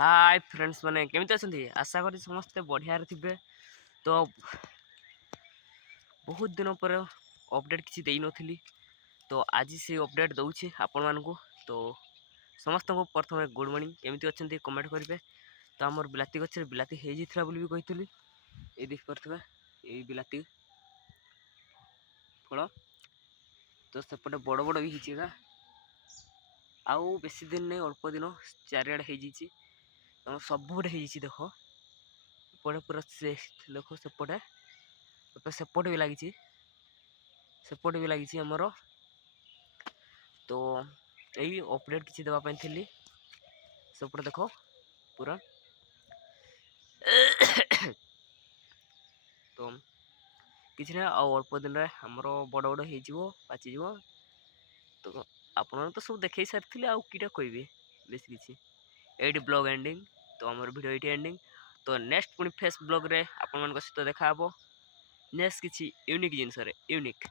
Hi friends मैंने केमिति अछंती आशा करी समस्ते बढ़िया थे। तो बहुत दिन पर अपडेट किसी देई नथिली, तो आज से अपडेट दउछि आपण मानकु। तो समस्त को प्रथम गुड मॉर्निंग, केमिति अछंती कमेंट करिवे। तो हमर बिलाती गछरे बिलाती हे जिथरा बोली भी कहितली, ए देख परथबा ए बिलाती फळ। तो सेपटे बड़ बड़ भी हिचेगा, आउ बेसी दिन नहीं अल्प दिन चारिआड हे जिछि। तो सबुडे हे जिछि देखो, पड़े पूरा से देखो सेपटे सेपटे भी लगी, सेपटे भी लगी आमर। तो यही अपडेट किसी देवाई थी सेपटे देख पूरा। तो किसी ना अल्प दिन आमर बड़ बड़ हो पाचीज। तो आपन तो सब देखे सारी आईटा कहे बेस किसी ये ब्लॉग एंडिंग। तो आम वीडियो ये एंडिंग। तो नेक्स्ट पुणी फेस ब्लॉग रे आपण मान सहित देखा नेक्स्ट किसी यूनिक जिनस यूनिक